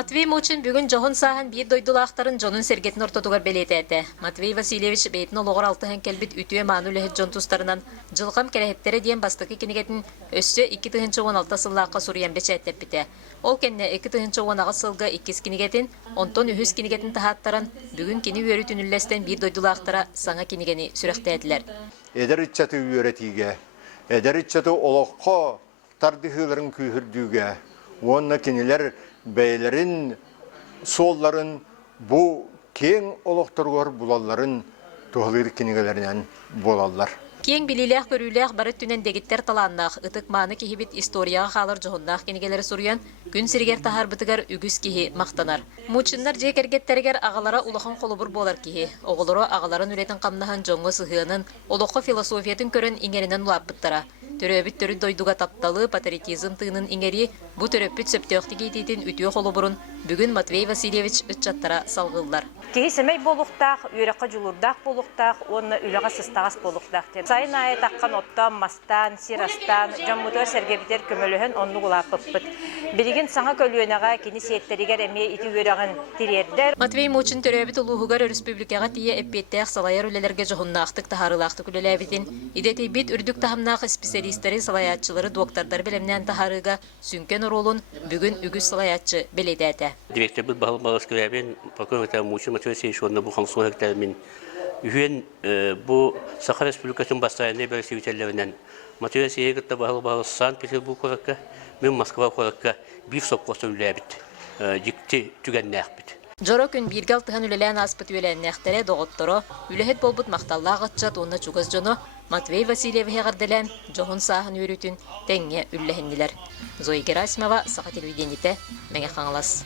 Матвей Мучин бүгін жоғын сахан бір дойдулақтарын жонын сергетін ортотугар белететі. Матвей Васильевич бейтін олығыр алтыған кәлбіт үтуе ману ләхет жон тустарынан жылғам кәрәхеттері дейін бастықы кенегетін өссі 2-16 сыллаққа сұриян бәчі әттеп біте. Ол кәнне 2-16 сылғы 2 кенегетін, онтон үхіз кенегетін тахаттарын бүгін кені өрі түнілләстен бір дойдулақтара саңа кенегені сүріқті әділер. Эдер итчаты үйретиге, эдер итчаты олыққа тардығыларын күйірдіге, онына кенелер бәйлерін, солларын, bu кең олықтырғыр бұлаларын тұғылыр кенегелерінен болалар. Кең билилях көрүлях бары түнен дегиттер таланнах, ытык мааны кихибит историяға қалар жоғыннах кенегелері сурьян, күн сиргер тахар бытыгар үгіз кихи мақтанар. Мучыннар жекергеттерігер ағалара улахан қолыбыр болар кихи. Оғылыры ағаларын үлетін қамнахан жоңғы сығыянын, олыққа философиятын көрін иңерінен улап бұттара. Төрөбіт төрі дойдуға тапталы патриотизм тыынын иңери, бұ төрөбіт сөптеуқтігі дейтін үтіе қолыбырын бүгін Матвей Васильевич үтчаттара салғылдар. Кей семей болуқтақ, үйраққа жүлурдақ болуқтақ, онына үліға сыстағас болуқтақ. Сайын айы таққан оттан, мастан, сирастан, жаммутуға сәргебітер көмөліхін онны ғылаппыппыт. Бірігін саңа көлуенаға кені сиеттерігер әме ити үйрағын тирердер. Матвей Мучин төрөбіт ұлығығар республикаға тие әппеттәқ салайар үлелерге жоғыннақтық тахарылақтық үлеләбетін. Идеті бит үрдік тахымнақ специалистері салаятчылары доктордар білімнен тахарыға сүнкен оролын бүгін үгіз салаятчы беледәді. Директор бұл бағыл-бағыз көрәбен, покойный Мучин Матвей Васильевич, онына бұл қаңсуға хектармен үйен бұл Саха Республикасын бастайыны бәрі севителерінен Матвей Васильевич бағыл-бағыз Санкт-Петербург қораққа, мен Москва қораққа бір соққосы үләбіт, жікті түгеннәқ біт. Жоро күн биргал тыхан үлелән аспыт үлеләннәхтәре доғытторо, үләхет болбут мақталлағы атчат онна чугыз жоно Матвей Васильевич ғарделән жоғын сағын өрітін тәңе үлләхінділер. Зои Герасимова, Саха телевидениеті, мәңе қаңылас.